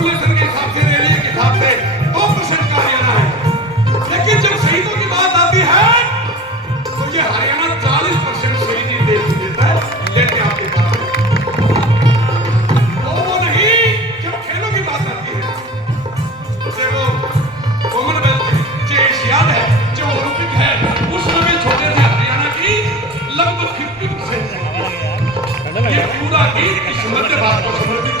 Population के हिसाब से, एरिया के हिसाब से 2% का हरियाणा है, लेकिन जब शहीदों की बात आती है तो ये हरियाणा 40% शहीदी देता है लेके आपके पास। तो वो नहीं, जब खेलों की बात आती है जैसे वो कॉमनवेल्थ जो एशियाड है, जो ओलंपिक है, उसमें भी छोटे से हरियाणा की लगभग 50% है। ये पूरा गीत इस मध्य भारत को समर्पित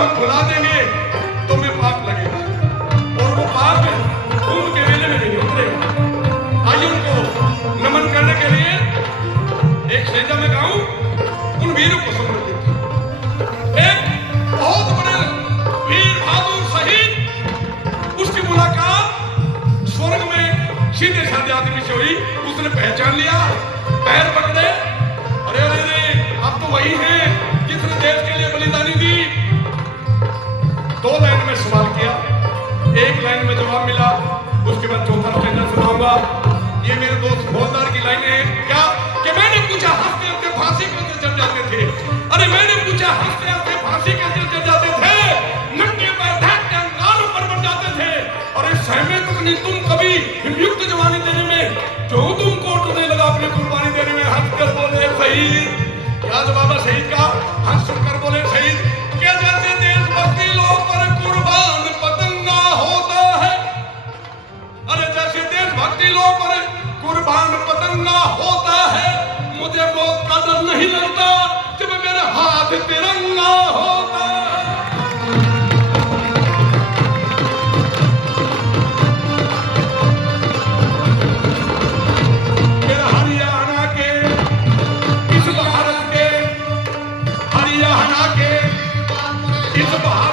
हम भुला देंगे तो हमें पाप लगेगा और वो पाप कुंभ के मेले में नहीं उतरेगा। आइए उनको नमन करने के लिए एक स्टेजा में गाऊं उन वीरों को समर्पित। एक बहुत बड़े वीर बहादुर शहीद, उसकी मुलाकात स्वर्ग में सीधे साधे आदमी से हुई। उसने पहचान लिया, पैर पकड़े, अरे अरे अरे आप तो वही हैं जिसने देश के लिए बलिदानी दी। 2 लाइन में सवाल किया, 1 लाइन में जवाब मिला। उसके बाद चौथा स्टेजा सुनाऊंगा। ये मेरे दोस्त हवलदार की लाइनें हैं। क्या कि मैंने पूछा हंसते हंसते फांसी कैसे चढ़ जाते थे? अरे मैंने पूछा हंसते हंसते फांसी कैसे चढ़ जाते थे? नंगे पैर धक्के अंगारों पर बढ़ जाते थे। अरे सहमे तक नहीं तुम कभी हिमयुक्त जवानी देने में, क्यों तुम कोर्ट में लगा अपनी कुर्बानी देने में? हंस कर बोले शहीद। क्या जवाब है शहीद का? हंस कर बोले शहीद क्या जैसे देशभक्ति लोग पर कुर्बान पतंगा होता है, अरे जैसे देशभक्ति लोग पर कुर्बान पतंगा होता है, मुझे मौत का डर नहीं लगता जब मेरे हाथ तिरंगा होता है। मेरे हरियाणा के, इस भारत के, हरियाणा के इस भारत